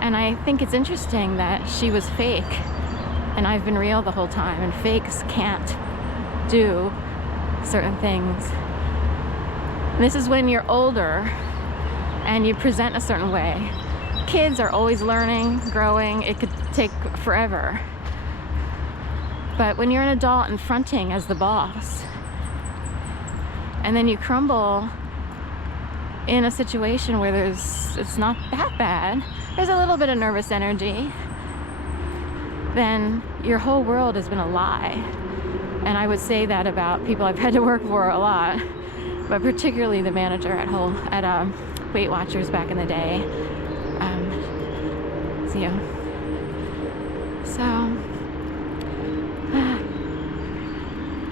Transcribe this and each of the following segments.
And I think it's interesting that she was fake and I've been real the whole time, and fakes can't do certain things. And this is when you're older and you present a certain way. Kids are always learning, growing. It could take forever. But when you're an adult and fronting as the boss, and then you crumble in a situation where it's not that bad, there's a little bit of nervous energy, then your whole world has been a lie. And I would say that about people I've had to work for a lot, but particularly the manager at Weight Watchers back in the day.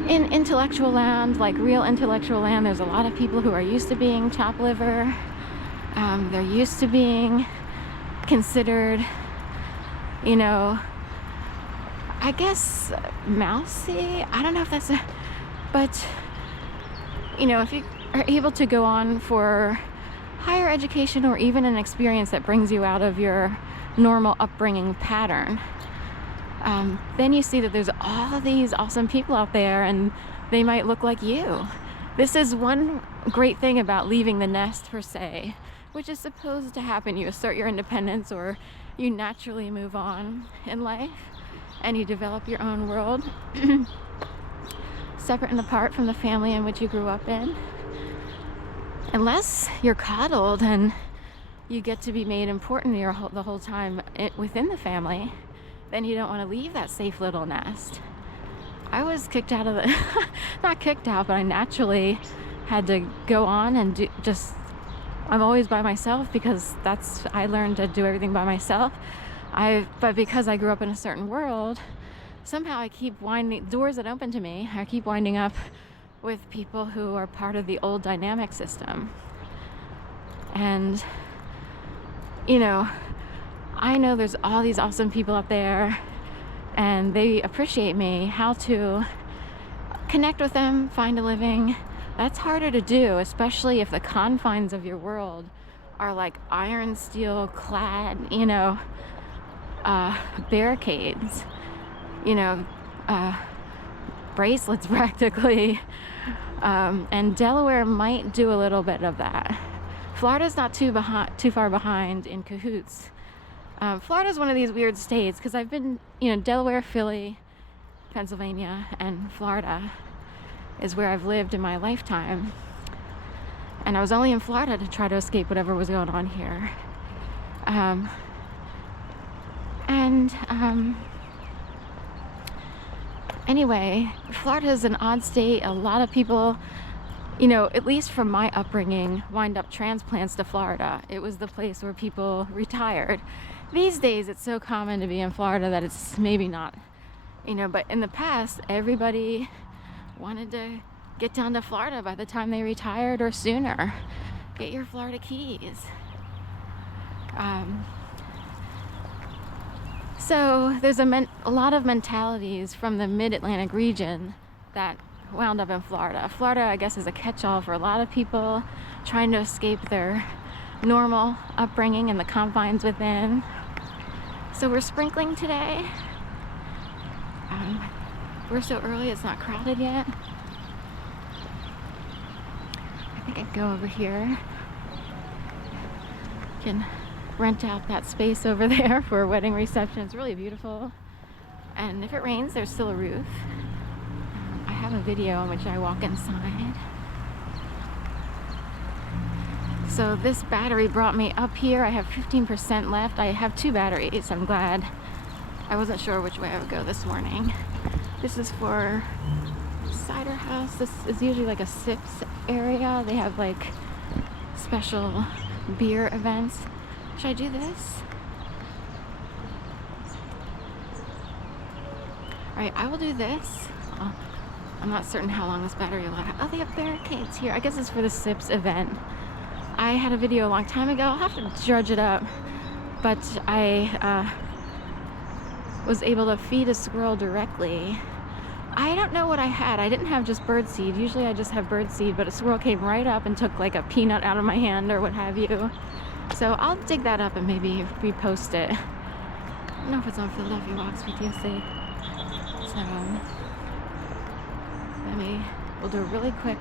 In intellectual land, like real intellectual land, there's a lot of people who are used to being chopped liver. They're used to being considered, I guess mousy. I don't know if that's but if you are able to go on for higher education or even an experience that brings you out of your normal upbringing pattern, then you see that there's all these awesome people out there and they might look like you. This is one great thing about leaving the nest, per se, which is supposed to happen. You assert your independence, or you naturally move on in life and you develop your own world separate and apart from the family in which you grew up in. Unless you're coddled and you get to be made important the whole time within the family, then you don't want to leave that safe little nest. I was kicked out of the not kicked out, but I naturally had to go on and I'm always by myself because I learned to do everything by myself. But because I grew up in a certain world, somehow I keep doors that open to me, I keep winding up with people who are part of the old dynamic system. And I know there's all these awesome people out there and they appreciate me. How to connect with them, find a living, that's harder to do, especially if the confines of your world are like iron steel clad, barricades, bracelets practically. And Delaware might do a little bit of that. Florida's not too far behind in cahoots. Florida's one of these weird states because I've been, Delaware, Philly, Pennsylvania, and Florida is where I've lived in my lifetime. And I was only in Florida to try to escape whatever was going on here. Anyway, Florida is an odd state. A lot of people, at least from my upbringing, wind up transplants to Florida. It was the place where people retired. These days, it's so common to be in Florida that it's maybe not, but in the past, everybody wanted to get down to Florida by the time they retired or sooner. Get your Florida keys. So there's a lot of mentalities from the mid-Atlantic region that wound up in Florida. Florida, I guess, is a catch-all for a lot of people trying to escape their normal upbringing and the confines within. So we're sprinkling today. We're so early, it's not crowded yet. I think I'd go over here. Can rent out that space over there for a wedding reception. It's really beautiful. And if it rains, there's still a roof. I have a video in which I walk inside. So this battery brought me up here. I have 15% left. I have 2 batteries. I'm glad. I wasn't sure which way I would go this morning. This is for Cider House. This is usually like a sips area. They have like special beer events. Should I do this? Alright, I will do this. I'm not certain how long this battery will last. Oh, they have barricades here. I guess it's for the SIPS event. I had a video a long time ago. I'll have to dredge it up. But I was able to feed a squirrel directly. I don't know what I had. I didn't have just birdseed. Usually I just have birdseed, but a squirrel came right up and took like a peanut out of my hand or what have you. So I'll dig that up and maybe repost it. I don't know if it's on Philadelphia Walks PTSD. So we'll do a really quick.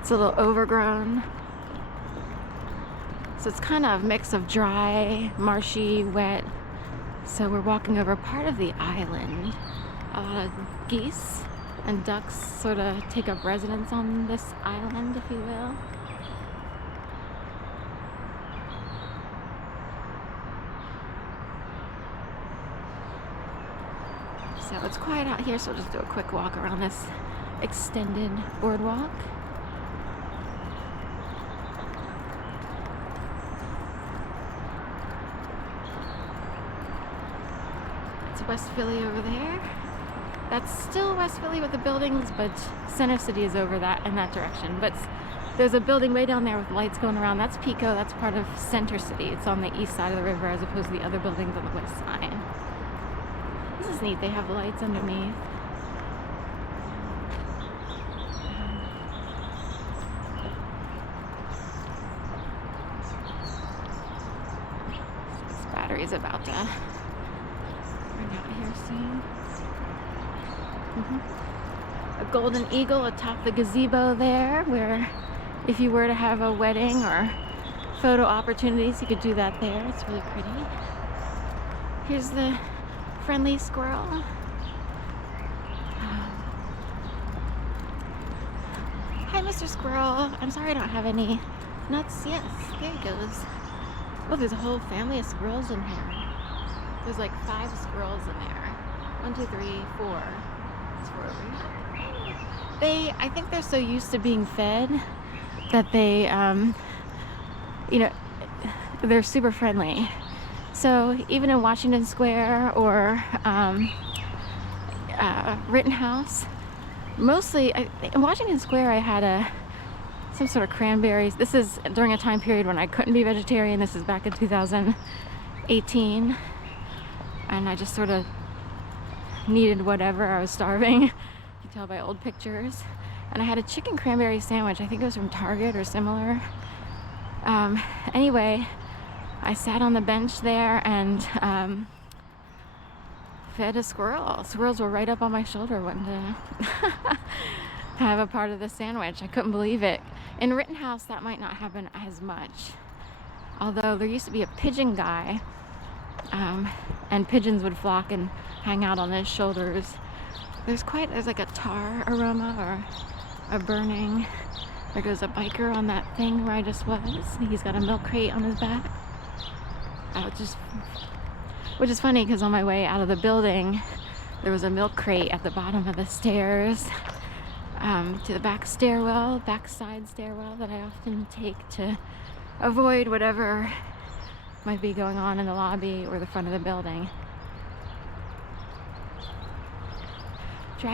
It's a little overgrown. So it's kind of a mix of dry, marshy, wet. So we're walking over part of the island. A lot of geese and ducks sort of take up residence on this island, if you will. So it's quiet out here, so we'll just do a quick walk around this extended boardwalk. West Philly over there. That's still West Philly with the buildings, but Center City is over that in that direction. But there's a building way down there with lights going around. That's Pico. That's part of Center City. It's on the east side of the river as opposed to the other buildings on the west side. This is neat. They have lights underneath. This battery's about to out here soon. A golden eagle atop the gazebo there, where if you were to have a wedding or photo opportunities, you could do that there. It's really pretty. Here's the friendly squirrel. Hi, Mr. Squirrel. I'm sorry I don't have any nuts. Yes, there he goes. Oh, there's a whole family of squirrels in here. There's like 5 squirrels in there. 1, 2, 3, 4. That's 4 over here. I think they're so used to being fed that they, they're super friendly. So even in Washington Square or Rittenhouse, mostly in Washington Square I had some sort of cranberries. This is during a time period when I couldn't be vegetarian. This is back in 2018. And I just sort of needed whatever. I was starving. You can tell by old pictures. And I had a chicken cranberry sandwich. I think it was from Target or similar. Anyway, I sat on the bench there and fed a squirrel. Squirrels were right up on my shoulder wanting to have a part of the sandwich. I couldn't believe it. In Rittenhouse, that might not happen as much. Although there used to be a pigeon guy. And pigeons would flock and hang out on his shoulders. There's like a tar aroma or a burning. There goes a biker on that thing where I just was. He's got a milk crate on his back. Which is funny because on my way out of the building, there was a milk crate at the bottom of the stairs to the backside stairwell that I often take to avoid whatever might be going on in the lobby or the front of the building.